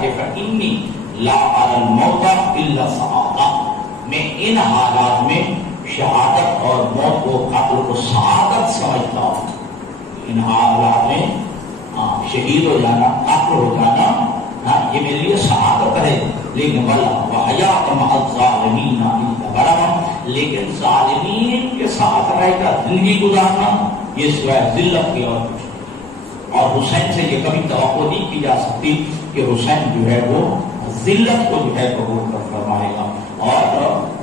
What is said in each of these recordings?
کہ فإنی لا أرى الموت إلا سعادہ، میں ان حالات میں شہادت اور موت کو قتل کو سعادت سمجھتا ہوں. ان حالات میں شہید ہو جانا، قتل ہو جانا، یہ میرے لیے سعادت ہے. لیکن وحیات مع الظالمین لیکن ظالمین کے ساتھ رہ کر زندگی گزارنا یہ سوائے ذلت کی اور کچھ. اور حسین سے یہ کبھی توقع نہیں کی جا سکتی کہ حسین جو ہے وہ ذلت کو جو ہے قبول کر فرمائے گا. اور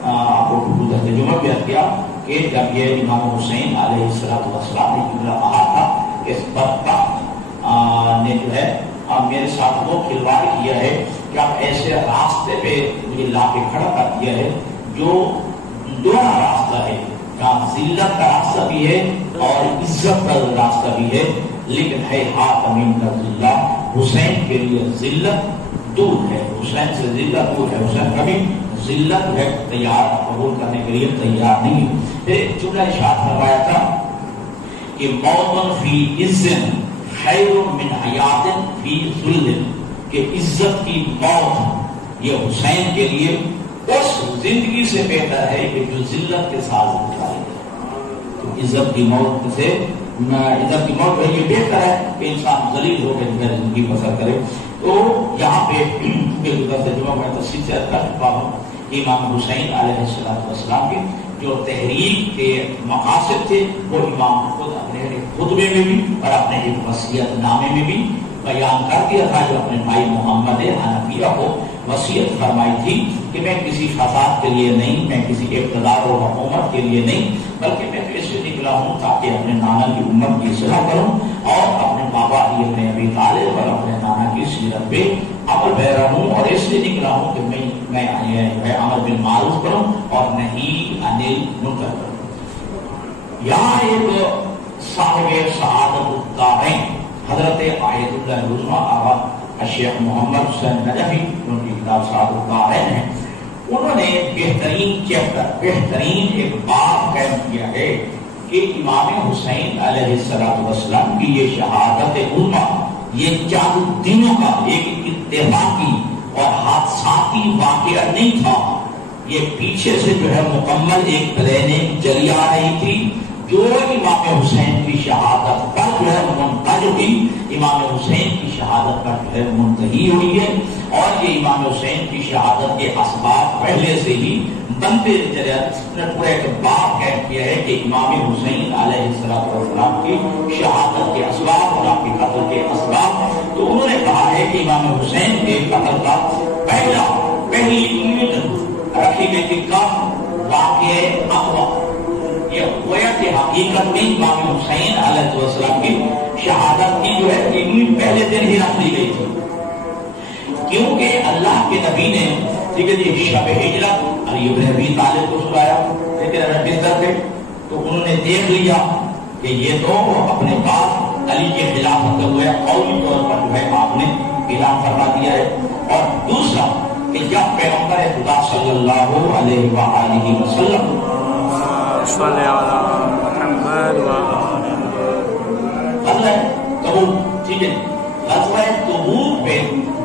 آپ کو ترجمہ بھی کیا کہ جب یہ امام حسین علیہ السلام نے کہا تھا کہ اس بدبخت نے جو ہے میرے ساتھ وہ کھلواڑ کیا ہے کہ آپ ایسے راستے پہ مجھے لا کے کھڑا کر دیا ہے جو دونوں راستہ ہے، جہاں ذلت کا راستہ بھی ہے اور عزت کا راستہ بھی ہے. لیکن ہے ہاتھ امین کا ذلت، حسین کے لیے ذلت دور ہے، حسین سے ذلت دور ہے. حسین کبھی ذلت ہے تیار قبول کرنے کے لیے تیار نہیں. پھر ایک جملہ ارشاد فرمایا تھا کہ موت فی عزت خیر من حیات فی ذل، کہ عزت کی موت یہ حسین کے لیے اس زندگی سے بہتر ہے کہ جو ذلت کے ساتھ گزارے. تو عزت کی موت سے عزت کی موت یہ بہتر ہے کہ انسان ذلیل ہو کے زندگی بسر کرے. تو یہاں پہ ترجمہ میں تفصیل سے کر چکا ہوں. امام حسین علیہ السلام کے جو تحریک کے مقاصد تھے وہ امام خود اپنے خطبے میں بھی اور اپنے ایک وصیت نامے میں بھی بیان کر دیا تھا، جو اپنے بھائی محمد حنفیہ کو وصیت فرمائی تھی کہ میں کسی فساد کے لیے نہیں، میں کسی اقتدار و حکومت کے لیے نہیں، بلکہ میں تو اس سے نکلا ہوں تاکہ اپنے نانا کی امت کی اصلاح کروں اور اپنے بابا علی ابن ابی طالب اور اپنے نانا کی سیرت پہ عمل پیرا ہوں. اور اس لیے نکلا ہوں کہ میں عمل بالمعروف کروں اور نہیں انل منکر کروں. یہاں ایک صاحب سعادت الدارین حضرت آیت اللہ العظمیٰ آبا الشیخ محمد حسین نجفی، ان کی کتاب سعادت الدارین ہے، انہوں نے بہترین چیپٹر، بہترین ایک باب قائم کیا ہے کہ امام حسین علیہ السلام کی یہ شہادت عظمیٰ یہ چند دنوں کا ایک اتفاقی اور حادثاتی واقعہ نہیں تھا. یہ پیچھے سے جو ہے مکمل ایک پلاننگ چلی آ رہی تھی جو امام حسین کی شہادت پر جو ہے منتج ہوئی، امام حسین کی شہادت پر جو ہے منتہی ہوئی ہے. اور یہ امام حسین کی شہادت کے اسباب پہلے سے ہی بنتے چلے. پورا ایک باب قائم کیا ہے کہ امام حسین علیہ السلام کی شہادت کے اسباب اور آپ کے قتل کے اسباب. تو انہوں نے کہا ہے کہ امام حسین کے قتل کا پہلی امید رکھی گئی تھی کب واقع اقوا، یہ گویا کہ حقیقت میں امام حسین علیہ السلام کی شہادت کی جو ہے امید پہلے دن ہی رکھ لی گئی تھی. کیونکہ اللہ کے نبی نے ٹھیک ہے جی شب ہجرت علی ابن ابی طالب کو سلایا، لیکن اگر بستر تھے تو انہوں نے دیکھ لیا کہ یہ تو اپنے پاس علی کے خلاف ہوتے ہوئے قومی طور پر جو ہے آپ نے اعلان فرما دیا ہے. اور دوسرا کہ جب پیغمبر خدا صلی اللہ علیہ وآلہ وسلم ٹھیک ہے غزوہ تبوک پہ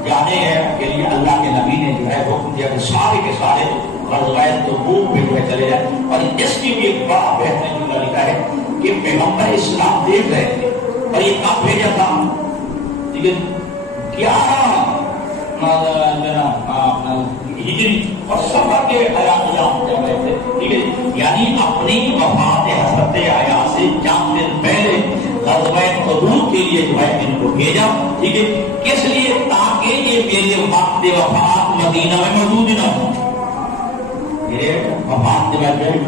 جانے کے لیے اللہ کے نبی نے جو ہے حکم دیا کہ سارے کے سارے غزوہ تبوک پہ جو ہے چلے جائیں. اور اس کی بھی ایک بڑا بہترین جملہ لکھا ہے کہ پیغمبر اسلام دیکھ رہے تھے اور یہ کب بھیجا تھا؟ ٹھیک ہے 11 ہجری اور سفر کے ایام چل رہے تھے. ٹھیک ہے یعنی اپنی وفات حضرت حیات سے چند دن پہلے غزوہ تبوک کے لیے جو ہے ان کو بھیجا. ٹھیک ہے کس لیے؟ تاکہ یہ میرے وقت وفات مدینہ میں موجود نہ ہوں، میرے وفات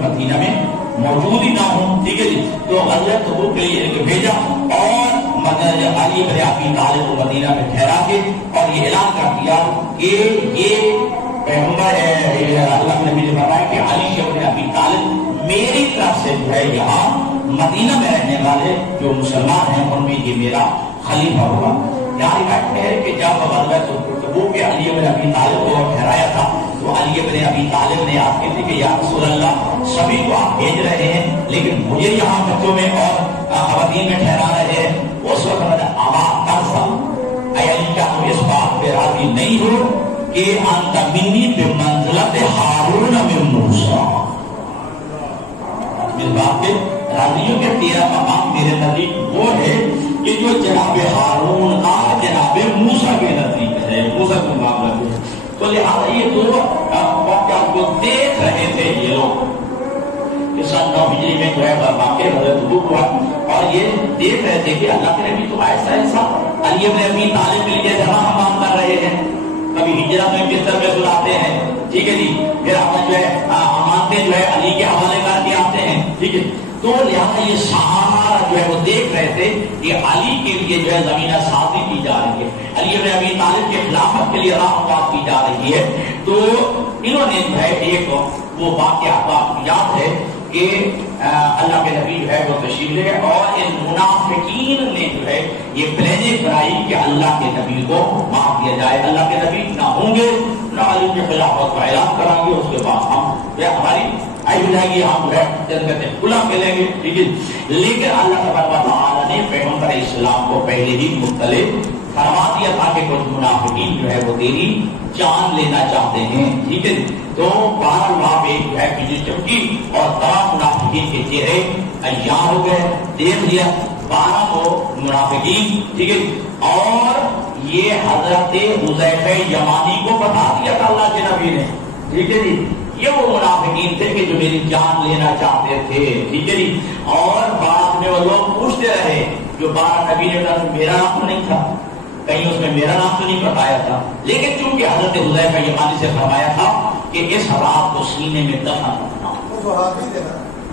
مدینہ میں موجود ہی نہ ہوں. ٹھیک ہے جی تو غزوہ تبوک کے لیے ان کو بھیجا اور علی بن ابی طالب کو مدینہ میں ٹھہرا کے اور یہ اعلان کر دیا کہ یہ پیغمبر اللہ کے نبی نے فرمایا کہ علی بن ابی طالب میری طرف سے جو ہے یہاں مدینہ میں رہنے والے جو مسلمان ہیں ان میں یہ میرا خلیفہ ہوگا. یہاں روایت ہے کہ جب غزوہ تبوک کے علی بن ابی طالب کو ٹھہرایا تھا تو علی بن ابی طالب نے آپ کہتے کہ یا رسول اللہ سبھی کو آپ بھیج رہے ہیں لیکن مجھے یہاں بچوں میں اور خواتین میں ٹھہرا رہے ہیں. اس وقت میں نے آواز ترسا علی کا اس بات پہ راضی نہیں ہو کہ انت منی بمنزلت ہارون من موسیٰ، اس بات پہ راضی ہو کہ تیرا مقام میرے نزدیک وہ ہے کہ جو جناب ہارون کا جناب موسیٰ کے نزدیک ہے، موسیٰ کے معاملہ ہے. تو لہٰذا یہ دو واقعات کو دیکھ رہے تھے یہ لوگ کہ سن 9 ہجری میں جو ہے واقع حضرت حضور ہوا، اور یہ دیکھ رہے تھے کہ اللہ کے نبی تو ایسا علی بن ابی طالب کے لیے جہاں ہم مان کر رہے ہیں، کبھی ہجرت میں بستر میں سلاتے ہیں، ٹھیک ہے جی، پھر ہم جو ہے امانتیں جو ہے علی کے حوالے کر کے آتے ہیں، ٹھیک ہے. تو لہٰذا یہ سہارا جو ہے وہ دیکھ رہے تھے کہ علی کے لیے جو ہے زمینہ سازی کی جا رہی ہے، علی بن ابی طالب کے خلافت کے لیے راہ بات کی جا رہی ہے. تو انہوں نے جو ہے ایک وہ واقعہ یاد ہے کہ اللہ کے نبی جو ہے وہ تشریف لے گئے، اور ان منافقین نے جو ہے یہ پلاننگ بنائی کہ اللہ کے نبی کو مار دیا جائے، اللہ کے نبی نہ ہوں گے نہ علی کے خلافت کا اعلان کریں گے، اس کے بعد ہم ہماری آئی ہو جائے گی، ہم جو ہے جنت کھلا کھیلیں گے، ٹھیک ہے. لیکن اللہ تبارک و تعالیٰ نے پیغمبر اسلام کو پہلے ہی مطلع فرما دیا تھا کہ کچھ منافقین جو ہے وہ تیری جان لینا چاہتے ہیں، ٹھیک ہے. تو بہرحال وہاں پہ جو ہے بجلی چمکی اور تمام منافقین کے چہرے عیاں ہو گئے، دیکھ لیا 12 کو منافقین، ٹھیک ہے. اور یہ حضرت حذیفہ یمانی کو بتا دیا تھا اللہ کے نبی نے، ٹھیک ہے جی، یہ وہ منافقین تھے کہ جو میری جان لینا چاہتے تھے، ٹھیک ہے جی. اور بعد میں وہ لوگ پوچھتے رہے، جو 12 نبی نے کہا میرا نام تو نہیں تھا، کہیں اس میں میرا نام تو نہیں بتایا تھا، لیکن چونکہ حضرت حذیفہ یمانی سے فرمایا تھا کہ اس رات کو سینے میں دفن رکھنا،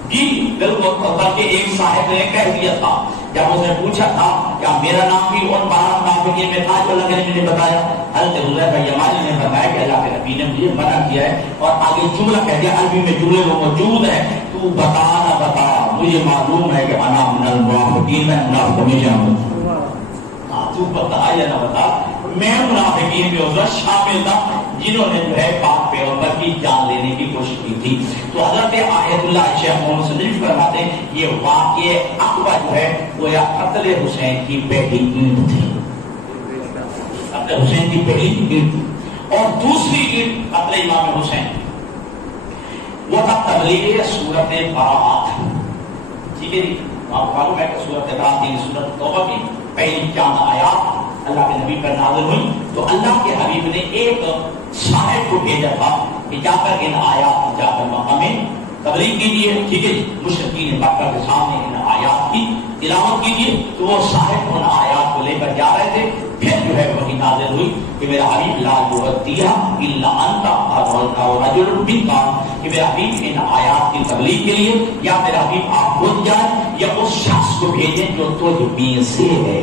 جی بالکل. بلکہ ایک صاحب نے کہہ دیا تھا جب اس نے پوچھا تھا کیا میرا نام بھی ان 12 منافقین میں تھا جو اللہ کے نبی نے بتایا، حضرت حذیفہ یمانی نے بتایا کہ اللہ کے نبی نے مجھے منع کیا ہے، اور آگے جملہ کہہ دیا عربی میں جملے وہ موجود ہے، تو بتا نہ بتا، مجھے معلوم ہے کہ انا من المنافقین، میں منافق میں جاؤں، تو بتا یا نہ بتا، میں منافقین میں اس شامل تھا جنہوں نے جو ہے پاک پیغمبر کی جان لینے کی کوشش کی تھی. تو حضرت آیت اللہ شیخ محمد صدیق فرماتے ہیں یہ واقعہ اقبا جو ہے وہ یا قتل حسین کی پہلی اینٹ تھی، قتل حسین کی پہلی اینٹ. اور دوسری اینٹ قتل امام حسین وہ تھا تبلیغ سورت براءت، ٹھیک ہے جی. آپ معلوم ہے کہ سورت براءت کی سورت توبہ کی پہلی 4 آیات اللہ کے نبی پر نازل ہوئی. تو اللہ کے حبیب نے ایک صاحب کو بھیجا تھا کہ جا کر ان آیات کی جا کر مقام تبلیغ کیجیے، ٹھیک ہے. مشرکین مکہ کے سامنے ان آیات کی تلاوت کیجیے. تو وہ صاحب ان آیات کو لے کر جا رہے تھے. پھر جو ہے وہی نازل ہوئی کہ میرا حبیب لا یؤتیہ الا انت اور رجل منکا، کہ میرا حبیب ان آیات کی تبلیغ کے لیے یا میرا حبیب آپ خود جائیں یا اس شخص کو بھیجیں جو تجھ میں سے ہے.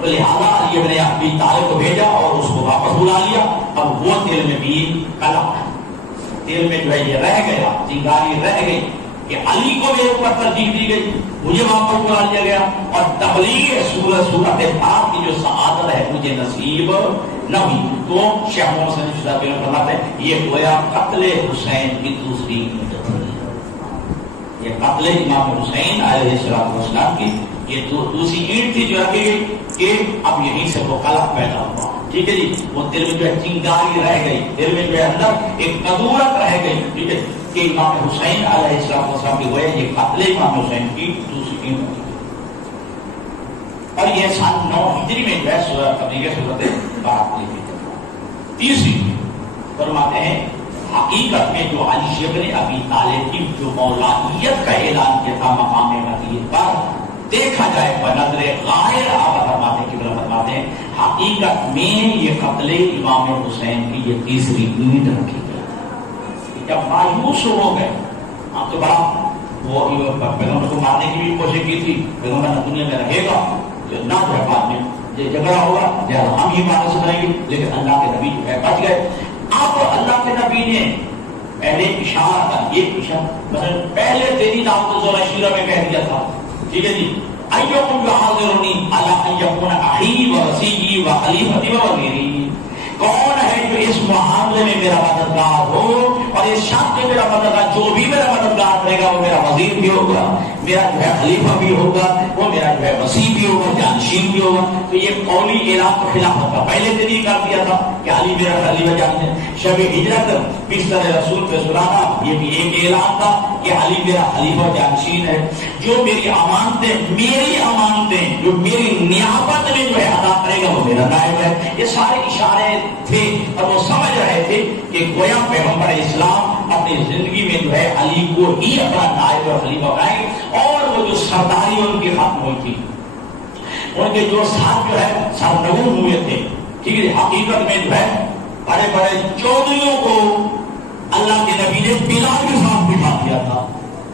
تو لہٰذا علی بن ابی طالب کو بھیجا اور اس کو واپس بلا لیا. اب وہ دل میں بھی قلق، دل میں جو ہے یہ رہ گیا، چنگاری رہ گئی کہ علی کو میرے اوپر ترجیح دی گئی، مجھے واپس بلا لیا گیا، اور تبلیغ سورت پاک کی جو سعادت ہے مجھے نصیب نہ ہوئی. تو شیخ محمد صدیق صاحب نے فرماتے ہیں یہ گویا قتل حسین کی دوسری اینٹ تھی. یہ قتل امام حسین علیہ السلام کی یہ دوسری اینٹ تھی جو رکھی گئی کہ اب یہیں سے وہ قلق پیدا ہوا، ٹھیک ہے جی. وہ دل میں جو ہے چنگاری رہ گئی، دل میں جو ہے اندر ایک قدورت رہ گئی، ٹھیک ہے، کہ امام حسین علیہ السلام کی وجہ یہ قتل امام حسین کی دوسری اینٹ تھی. اور یہ سن 9 ہجری میں جو ہے سورت براءت لے کے. تیسری فرماتے ہیں حقیقت میں جو علی بن ابی طالب کی جو مولائیت کا اعلان کیا تھا مقام مدینہ پر دیکھا جائے بنظر غائر، آپ فرماتے ہیں حقیقت میں یہ قتل امام حسین کی یہ تیسری اینٹ رکھی گئی. جب مایوس ہو گئے، آپ تو بڑا وہ پیغمبر کو مارنے کی بھی کوشش کی تھی، پیغمبر دنیا میں رہے گا تو نہ جو ہے بعد میں یہ جھگڑا ہوگا جب ہم ہی مانس بنیں گے، لیکن اللہ کے نبی جو ہے بچ گئے. اب اللہ کے نبی نے پہلے اشارہ کر، یہ اشارہ مثلا پہلے تیری دعوت ذوالعشیرہ میں کہہ دیا تھا، ٹھیک ہے جی، ایکم یحاضرنی علی ان یکون اخی و وصی و خلیفتی و وزیری، کون ہے جو اس معاملے میں میرا مددگار ہو اور یہ شخص جو میرا مددگار، جو بھی میرا مددگار رہے گا وہ میرا وزیر بھی ہوگا، میرا جو ہے خلیفہ بھی ہوگا، وہ میرا جو ہے وسیع بھی ہوگا، جانشین بھی ہوگا. تو یہ قولی اعلان تو خلافت کا پہلے سے نہیں کر دیا تھا کہ علی میرا خلیفہ جانتے ہیں. شب ہجرت بستر رسول پہ سلانا یہ بھی ایک اعلان تھا کہ علی میرا خلیفہ جانشین ہے. جو میری امانتیں جو میری نیابت میں جو ہے ادا کرے گا وہ میرا نائب ہے. یہ سارے اشارے تھے اور وہ سمجھ رہے تھے کہ گویا پیغمبر اسلام اپنی زندگی میں جو ہے علی کو ہی اپنا نائب اور خلیفہ بنائیں گے. اور وہ جو سرداری ان کی ختم ہوئی تھی، ان کے جو ساتھ جو ہے سرنگون ہوئے تھے، ٹھیک ہے، حقیقت میں جو ہے بڑے بڑے چودھریوں کو اللہ کے نبی نے بلال کے ساتھ بٹھا دیا تھا،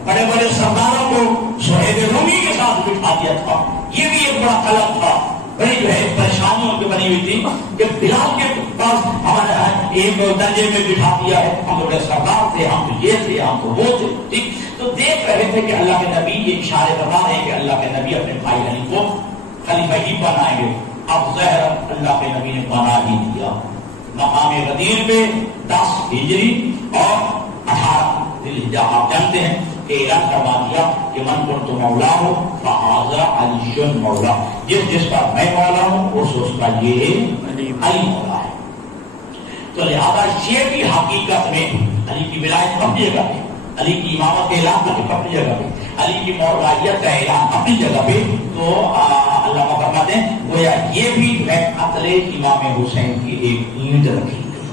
بڑے بڑے سرداروں کو صہیب رومی کے ساتھ بٹھا دیا تھا. یہ بھی ایک بڑا غلط تھا، بڑی جو ہے پریشانیوں کی بنی ہوئی تھی کہ بلال کے پاس ہمارے ایک درجے میں بٹھا دیا ہے، ہم بڑے سردار تھے، ہم تو یہ تھے، ہم تو وہ تھے. ٹھیک، تو دیکھ رہے تھے کہ اللہ کے نبی یہ اشارے بتا رہے ہیں کہ اللہ کے نبی اپنے بھائی علی کو خلیفہ ہی بنائیں گے. اب ظاہر اللہ کے نبی نے بنا ہی دیا. مقام غدیر پہ 10 ہجری اور 18 ذی الحجہ آپ جانتے ہیں کہ اعلان کروا دیا کہ من کنت مولا ہو فہذا علی مولا، جس کا میں مولا ہوں اس کا یہ علی مولا ہے. تو لہذا یہ بھی حقیقت میں علی کی ولایت اپنی جگہ پہ، علی کی امامت کا اعلان اپنی جگہ پہ، علی کی مولائیت کا اعلان اپنی جگہ پہ. تو اللہ فرماتے ہیں گویا یہ بھی میں قتل امام حسین کی ایک اینٹ رکھی گئی.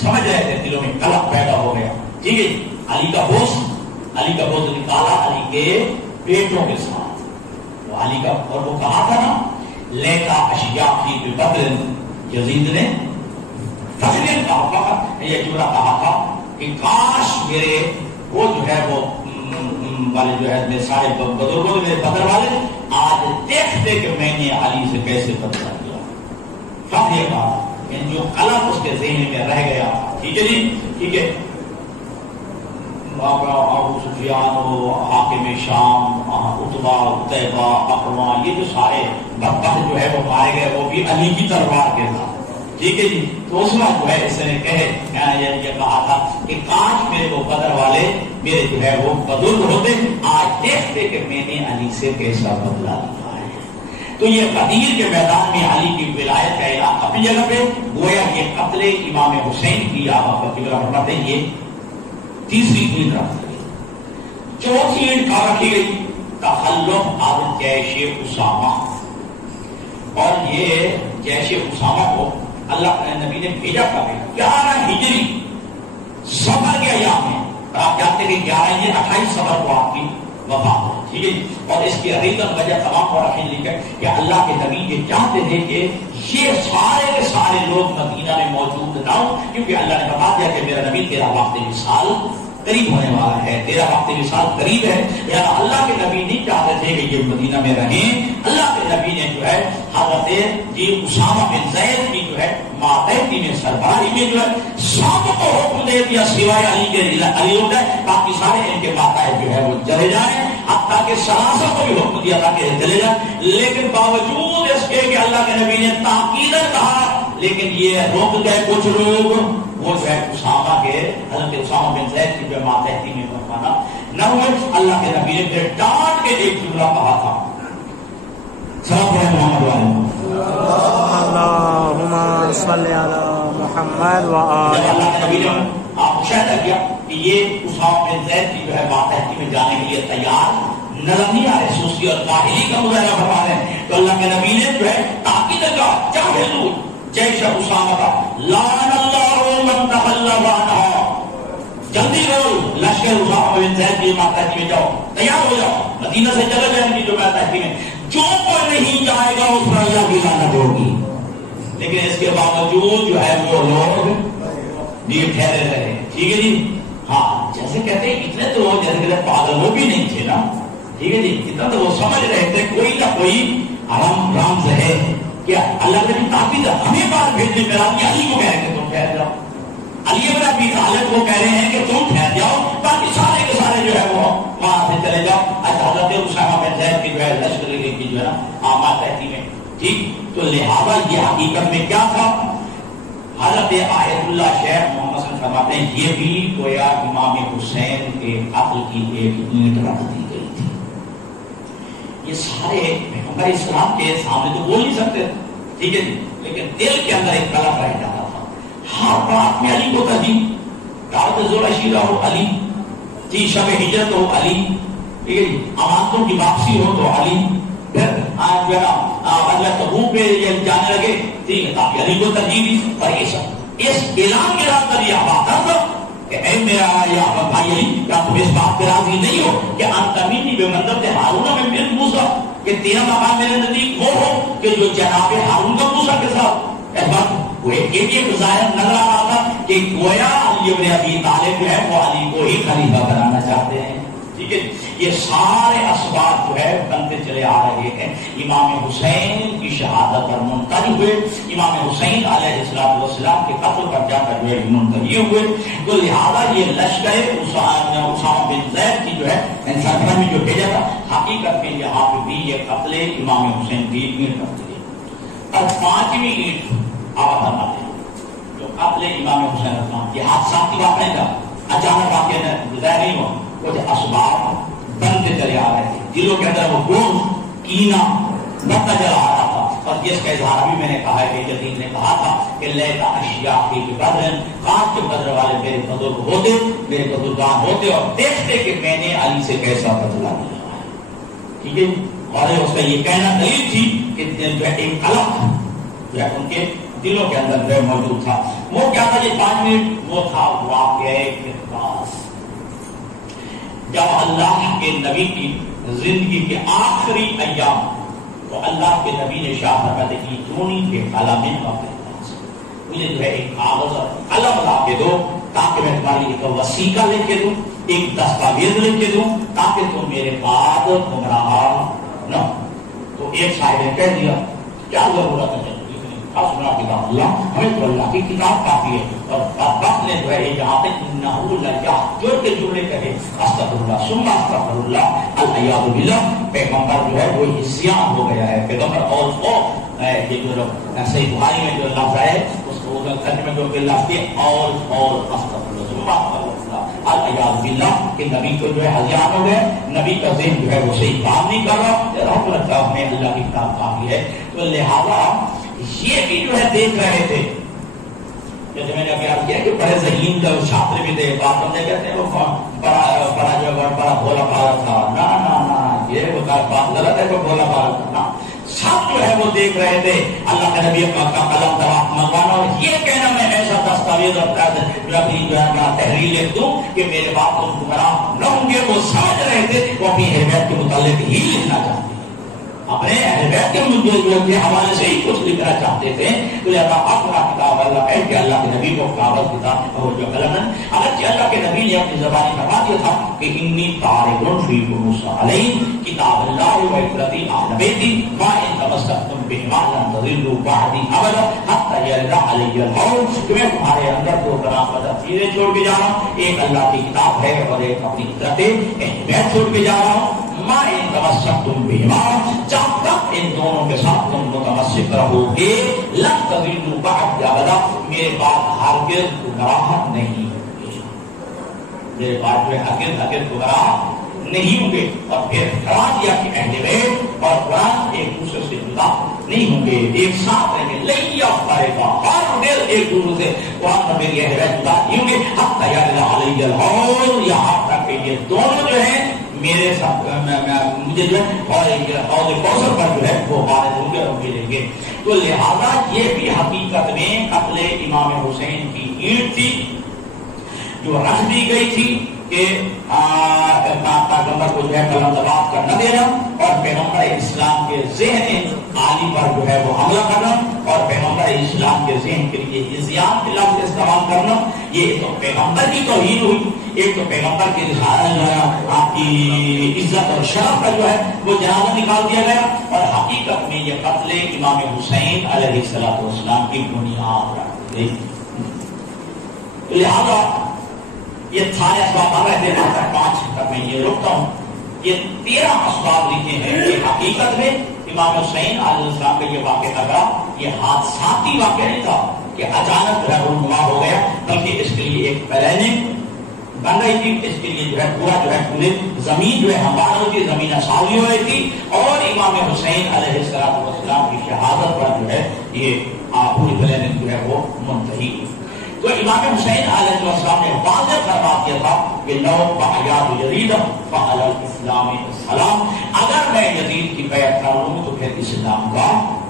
سمجھ رہے تھے، دلوں میں قلق پیدا ہو گیا. ٹھیک ہے، علی کا بوجھ نکالا علی کے بیٹوں کے ساتھ. وہ علی کا، اور وہ کہا تھا نا لیتا اشیاء فی بکر، یزید نے فخر کہا، یہ جملہ کہا تھا کہ کاش میرے وہ جو ہے وہ والے جو ہے میرے سارے بزرگوں میرے بدر والے آج دیکھتے کہ میں نے علی سے کیسے بدلا کیا. فخر کہا جو قلم اس کے ذہن میں رہ گیا. ٹھیک ہے جی، ٹھیک ہے. ابو سفیان و حاکم شام، عتبہ، عتیبہ، اقرمہ، یہ جو سارے بدبخت جو ہے وہ مارے گئے، وہ بھی علی کی تلوار کے ساتھ. ٹھیک ہے جی. تو اس وقت جو ہے اس نے یہ کہا تھا کہ کاش میرے وہ بدر والے میرے جو ہے وہ بزرگ ہوتے، آج دیکھتے کہ میں نے علی سے کیسا بدلا لیا ہے. تو یہ غدیر کے میدان میں علی کی ولایت کا اعلان اپنی جگہ پہ، گویا یہ قتل امام حسین کی فرماتے ہیں یہ تیسری اینٹ رکھی گئی. چوتھی اینٹ کہاں رکھی گئی؟ تخلف اب جیش اسامہ. اور یہ جیش اسامہ کو اللہ نبی نے بھیجا کر 11 ہجری صفر کے ایام میں. آپ جانتے ہیں کہ 11 یہ 28 صفر کو آپ کی وفات ہو. ٹھیک ہے. اور اس کی ریزن وجہ تمام مورخین لکھے کہ اللہ کے نبی یہ چاہتے تھے کہ یہ سارے کے سارے لوگ مدینہ میں موجود نہ ہوں، کیونکہ اللہ نے بتا دیا کہ میرا نبی تیرا وقت وصال قریب ہونے والا ہے، تیرا وقت وصال قریب ہے. یعنی اللہ کے نبی نہیں چاہتے تھے کہ یہ مدینہ میں رہیں. اللہ کے نبی نے جو ہے حضرت اسامہ بن زید کی جو ہے ماتحتی میں سربراہی میں جو ہے سب کو حکم دے دیا سوائے علی کے، علی ہو جائے باقی سارے ان کے ماتحت جو ہے وہ چلے جائیں. حتیٰ کہ سلاسہ کو بھی حکم دیا تھا کہ چلے جائیں. لیکن باوجود اس کے کہ اللہ کے نبی نے تاکیداً کہا، لیکن یہ رک گئے کچھ لوگ. وہ جو ہے اسامہ کے، حضرت اسامہ بن زید کی جو ماتحتی میں فرمانا نہ ہوئے. اللہ کے نبی نے پھر ڈانٹ کے ایک جملہ کہا تھا، اللہم صلی علی محمد وآل. اللہ کے نبی نے آپ مشاہدہ کیا کہ یہ اسامہ بن زید کی جو ہے ماتحتی میں جانے کے لیے تیار نظر نہیں آ رہے، سستی اور کاہلی کا مظاہرہ فرما رہے ہیں. تو اللہ کے نبی نے جو ہے تاکید کا جاہدوا جیش اسامہ کا لعن اللہ من تخلف عنہا، جلدی کرو لشکر اسامہ بن زید کی ماتحتی میں جاؤ، تیار ہو جاؤ، مدینہ سے چلے جائیں گی جو ماتحتی میں. جو کوئی نہیں جائے گا اس پر اللہ کی لعنت ہوگی. لیکن اس کے باوجود جو ہے وہ لوگ بھی ٹھہرے رہے. ٹھیک ہے جی. ہاں جیسے کہتے ہیں اتنے تو وہ جیسے کہتے پاگل وہ بھی نہیں تھے نا. ٹھیک ہے جی. اتنا تو وہ سمجھ رہے تھے کوئی نہ کوئی رمز ہے کیا اللہ نے بھی تاکید ہمیں بات بھیجنے میں علی کو کہہ رہے ہیں تم ٹھہر جاؤ، علی بن ابی طالب کو کہہ رہے ہیں کہ تم ٹھہر جاؤ، باقی سارے کے سارے جو ہے وہ وہاں سے چلے جاؤ. حضرت اسامہ بن زید کی جو ہے لشکر کی جو ہے نا ماتحتی میں. ٹھیک. تو لہذا یہ حقیقت میں کیا تھا؟ حضرت آیت اللہ شیخ محمد صلی اللہ فرماتے ہیں یہ بھی گویا امام حسین کے قتل کی ایک اینٹ رکھ دی گئی تھی. یہ سارے پیغمبر اسلام کے سامنے تو بول نہیں سکتے، ٹھیک ہے جی، لیکن دل کے اندر ایک قلم رہ جاتا تھا. ہر بات میں علی کو ترجیح، دعوت ذوالعشیرہ ہو علی، جی شب ہجرت ہو علی، ٹھیک ہے جی، امانتوں کی واپسی ہو تو علی، پھر جو ہے اللہ تبوک پہ جانے لگے، ٹھیک ہے، تاکہ علی کو ترجیح دی. اور اس اعلان کے رات کر یہ بات تھا کہ اے میرا یا بھائی علی، کیا تم اس بات پہ راضی نہیں ہو کہ انتمینی بے منظر سے ہارون میں مل موسیٰ، کہ تیرا مقام میرے نزدیک وہ ہو کہ جو جناب ہارون کا موسیٰ کے ساتھ. اس بات وہ ایک ظاہر نظر آ رہا تھا کہ گویا علی بن ابی طالب جو ہے وہ علی کو ہی خلیفہ بنانا چاہتے ہیں. ٹھیک ہے، یہ سارے اسباب جو ہے بنتے چلے آ رہے ہیں. امام حسین کی شہادت پر منتج ہوئے، امام حسین علیہ السلام کے قتل پر جا کر جو ہے منتج ہوئے. تو لہٰذا یہ لشکر اسامہ بن زید کی جو ہے سربراہ میں جو بھیجا تھا، حقیقت میں یہاں پہ بھی یہ قتل امام حسین کی اینٹ رکھ دی. اور پانچویں اینٹ آپ بتاتے ہیں جو قتل امام حسین السلام کے حادثات کی بات نہیں تھا، اچانک واقعہ ظاہر نہیں ہوا، کچھ اسباب بنتے چلے آ رہے تھے. دلوں کے اندر وہ گوشت کینا بڑھتا چلا آ رہا تھا. اور جس کا اظہار بھی میں نے کہا ہے کہ یزید نے کہا تھا کہ لیتا اشیاء کی بدر، کاش کے بدر والے میرے بزرگ ہوتے، میرے بزرگان ہوتے اور دیکھتے کہ میں نے علی سے کیسا بدلہ لیا ہے. ٹھیک ہے، اور اس کا یہ کہنا دلیل تھی کہ جو ایک قلم جو ہے ان کے دلوں کے اندر جو موجود تھا. وہ کیا تھا یہ 5 منٹ؟ وہ تھا واقعہ قرطاس. جب اللہ کے نبی کی زندگی کے آخری ایام تو اللہ کے نبی نے شاہ فرمایا کہ چونی کے قلم واقع مجھے جو ہے ایک کاغذ اور قلم لا کے دو تاکہ میں تمہاری ایک وثیقہ لکھ کے دوں، ایک دستاویز لکھ کے دوں تاکہ تم میرے بعد گمراہ نہ. تو ایک صاحب نے کہہ دیا کیا ضرورت ہے سنا کتاب اللہ، ہمیں تو اللہ کی کتاب کافی ہے. اور وقت نے جو ہے یہاں پہ جوڑ کے جملے کہے استغفر اللہ ثم استغفر اللہ العیاذ باللہ. پیغمبر جو ہے وہ حسیان ہو گیا ہے پیغمبر. اور وہ یہ جو صحیح بخاری میں جو لفظ ہے اس کو میں جو لفظ ہے اور استغفر اللہ ثم استغفر اللہ العیاذ باللہ کہ نبی کو جو ہے ہذیان ہو گئے، نبی کا ذہن جو ہے وہ صحیح کام نہیں کر رہا. رحمت اللہ میں اللہ کی کتاب کافی ہے. تو لہذا یہ بھی جو ہے دیکھ رہے تھے، جیسے میں نے ابھی آپ کیا کہ بڑے ذہین کا چھاتر بھی تھے، بات بندے کہتے ہیں وہ بڑا جو بڑا بھولا بھالا تھا. نہ یہ وہ بات غلط ہے، وہ بھولا بھالا تھا. سب جو ہے وہ دیکھ رہے تھے اللہ کے نبی کا قلم دبا منگوانا اور یہ کہنا میں ایسا دستاویز اور اپنی جو ہے تحریر لکھ دوں کہ میرے باپ کو گمراہ نہ ہوں گے. وہ سمجھ رہے تھے وہ اپنی اہمیت کے متعلق ہی لکھنا چاہتے ہیں، اپنے اہل بیت کے حوالے سے ہی کچھ لکھنا چاہتے تھے. تو لہذا اپنا کتاب اللہ ہے کہ اللہ کے نبی کو کاغذ کتاب اور جو قلم ہے، اگرچہ اللہ کے نبی نے اپنی زبانی فرما دیا تھا کہ انی طارق فیکم علیہ کتاب اللہ و عبرتی اہل بیتی ما ان تمسکتم بہما لن تضلوا بعدی ابدا حتی یرد علی الحوض. کہ میں تمہارے اندر دو طرح چیزیں چھوڑ کے جا رہا ہوں، ایک اللہ کی کتاب ہے اور ایک اپنی عبرت اہل بیت چھوڑ کے جا رہا ہوں. ما ان تمسکتم بہما، جب تک ان دونوں کے ساتھ تم متمسک رہو گے لن تضلوا بعد ابدا، میرے بعد ہرگز گمراہ نہیں ہوگے، میرے بعد جو ہرگز گمراہ نہیں ہوں گے. اور پھر فرمان دیا کہ اہل بیت اور قرآن ایک دوسرے سے جدا نہیں ہوں گے، ایک ساتھ رہیں گے. لئی افطارفا ہرگز ایک دوسرے سے قرآن اور میری اہل بیت جدا نہیں ہوں گے. حتی یرد علی الحوض، یہاں تک کہ یہ دونوں جو ہیں میرے ساتھ مجھے جو ہے اور کوثر پر جو ہے وہ وارد ہوں گے اور ملیں گے. تو لہذا یہ بھی حقیقت میں قتل امام حسین کی اینٹ تھی جو رکھ دی گئی تھی کہ پیغمبر کو جو ہے قلم دباغ کر نہ دینا اور پیغمبر اسلام کے ذہن عالی پر جو ہے وہ حملہ کرنا اور پیغمبر اسلام کے ذہن کے لیے عزیان کے لفظ استعمال کرنا. یہ تو پیغمبر کی توہین ہوئی. ایک تو پیغمبر کے آپ کی عزت اور شرف کا جو ہے وہ جنازہ نکال دیا گیا اور حقیقت میں یہ قتل امام حسین علیہ السلام کی بنیاد رکھ گئی. لہذا یہ سارے اسباب آ رہے تھے 5 تک میں یہ رکتا ہوں. یہ 13 اسباب لکھے ہیں. یہ حقیقت میں امام حسین علیہ السلام کا یہ واقعہ تھا، یہ حادثاتی واقعہ نہیں تھا کہ اچانک رہنما ہو گیا، بلکہ اس کے لیے ایک پلاننگ بن رہی تھی، اس کے لیے جو ہے پورا جو ہے پورے زمین جو ہے ہموار ہوتی، زمین ساوی ہو رہی تھی، اور امام حسین علیہ السلام کی شہادت پر جو ہے یہ پوری پلاننگ جو ہے وہ منتہی۔ تو امام حسین علیہ السلام نے واضح فرما دیا تھا کہ لو بعیاد یزید فعلی الاسلام السلام، اگر میں یزید کی بیعت کر لوں تو پھر اسلام کا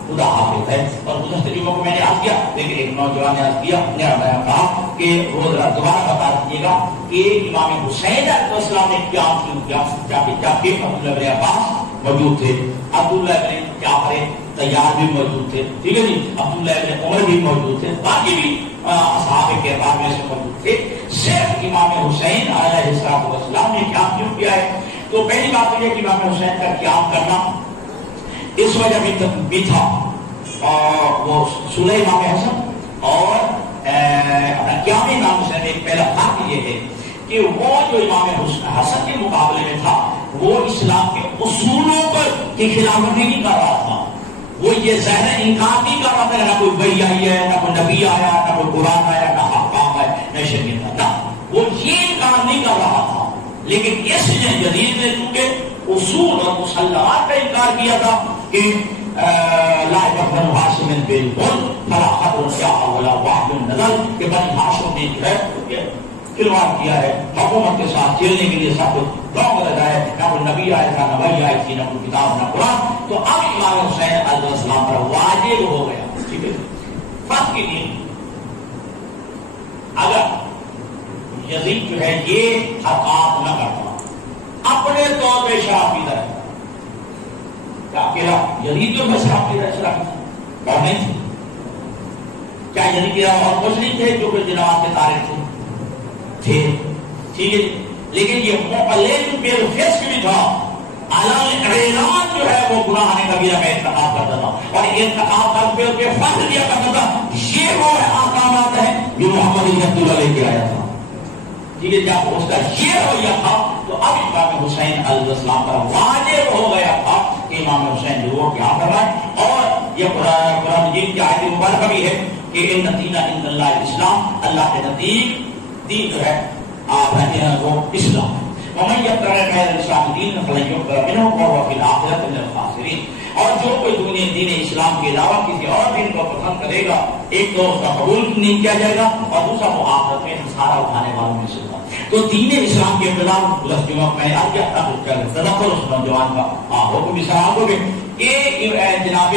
خدا حافظ ہے۔ اور گزشتہ جمعوں کو میں نے عرض کیا، لیکن ایک نوجوان نے عرض کیا، میں نے کہا کہ وہ ذرا دوبارہ بتا دیجیے گا کہ امام حسین علیہ السلام نے کیا کیا، جبکہ عبداللہ بن عباس موجود تھے، عبداللہ بن جعفر طیار بھی موجود تھے، ٹھیک ہے جی، عبداللہ بن عمر بھی موجود تھے، باقی بھی اصحاب کرام میں سے موجود تھے، صرف امام حسین علیہ السلام نے کیا کیوں کیا ہے؟ تو پہلی بات یہ کہ امام حسین کا قیام کرنا اس وجہ بھی تھا، اور وہ صلح امام حسن اور اپنا قیام امام حسین میں ایک پہلا فرق یہ ہے کہ وہ جو امام حسن کے مقابلے میں تھا وہ اسلام کے اصولوں پر کی خلافت نہیں کر رہا تھا، وہ یہ ظاہر انکار نہیں کر رہا تھا، نہ کوئی وحی آئی ہے، نہ کوئی نبی آیا، نہ کوئی قرآن آیا، نہ احکام ہے، نہ شریعت ہے، وہ یہ انکار نہیں کر رہا تھا، لیکن اس نے جدید نے چونکہ اصول اور مسلمات کا انکار کیا تھا کہ لا يقبل هاشم بالقل فلا خطر سیاح ولا واحد نظر، کہ بنی ہاشم نے جو ہے کھلواڑ کیا ہے حکومت کے ساتھ کھیلنے کے لیے، سب کچھ رونگ لگا ہے، نہ کوئی نبی آیا تھا، نہ وحی آئی تھی، نہ کوئی کتاب، نہ قرآن۔ تو اب امام حسین علیہ السلام پر واجب ہو گیا، ٹھیک ہے، فرق کے لیے اگر یزید جو ہے یہ حرکات نہ کرتا، اپنے طور پہ شراب پیتا ہے، کیا اکیلا یزید جو میں شراب پیتا ہے، شراب اور نہیں تھی؟ کیا یزید کے اور کچھ نہیں تھے جو کہ جناب کے تارے تھے، ٹھیک ہے، لیکن یہ معلن بالفسق بھی تھا، اعلان جو ہے وہ گناہ کبیرہ کا ارتکاب کرتا تھا، اور ارتکاب کر کے فخر کیا کرتا تھا، یہ وہ احکامات ہیں جو محمد رسول اللہ لے کے آیا تھا، ٹھیک ہے، جب اس کا یہ رویہ تھا تو اب امام حسین علیہ السلام پر واجب ہو گیا تھا کہ امام حسین لوگوں کے کیا کر رہا ہے، اور یہ قرآن مجید کی آیت مبارکہ بھی ہے کہ ان دین عند اللہ الاسلام، اللہ کے نزدیک دین جو ہے آپ وہ اسلام ہے، ومن یبتغ غیر الاسلام دینا فلن یقبل منہ وہو فی الآخرۃ من الخاسرین، اور جو کوئی دین اسلام کے علاوہ کسی اور دین کو پسند کرے گا، ایک تو اس کا قبول نہیں کیا جائے گا، اور دوسرا وہ آخرت میں خسارہ اٹھانے والوں میں سے ہوگا۔ تو دین اسلام کے خلاف لفظوں میں آ گیا تذکر اس نوجوان کا حکم بھی سراغ ہو گئے کہ جناب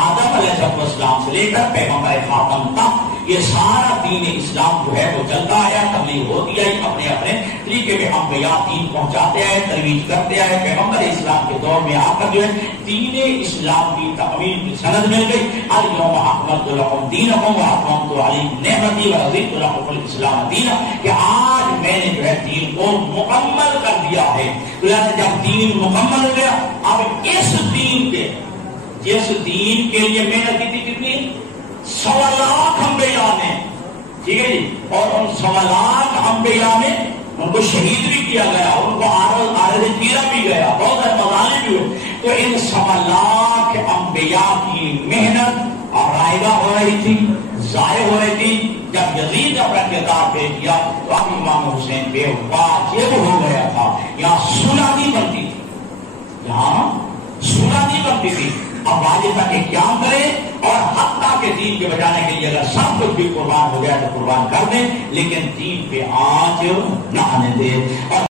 آدم علیہ السلام سے لے کر پیغمبر خاتم تک یہ سارا دین اسلام جو ہے وہ چلتا آیا، تبلیغ ہوتی آئی، اپنے اپنے طریقے میں انبیاء دین پہنچاتے آئے، ترویج کرتے آئے، پیغمبر اسلام کے دور میں آ کر جو ہے دین اسلام کی تکمیل کی سند مل گئی، الیوم اکملت لکم دینکم واتممت علیکم نعمتی ورضیت لکم الاسلام دینا، کہ آج میں نے جو ہے دین کو مکمل کر دیا ہے۔ تو جب دین مکمل ہو گیا، اب اس دین کے جس دین کے لیے محنت کی تھی کتنی 1.25 لاکھ انبیاء نے، ٹھیک ہے جی، اور ان 1.25 لاکھ انبیاء میں ان کو شہید بھی کیا گیا، ان کو عارض کیا بھی گیا، بہت سارے مظالم بھی ہوئے، تو ان 1.25 لاکھ انبیاء کی محنت اور رائگاں ہو رہی تھی، ضائع ہو رہی تھی۔ جب یزید اپنا کردار پیش کیا تو اب امام حسین بے واجب ہو گیا تھا، یہاں صلح نہیں بنتی تھی، یہاں صلح نہیں بنتی تھی، اب واجب تھا کہ قیام کرے، اور حتیٰ کہ دین کے بچانے کے لیے اگر سب کچھ بھی قربان ہو گیا تو قربان کر دیں، لیکن دین پہ آنچ نہ آنے دے۔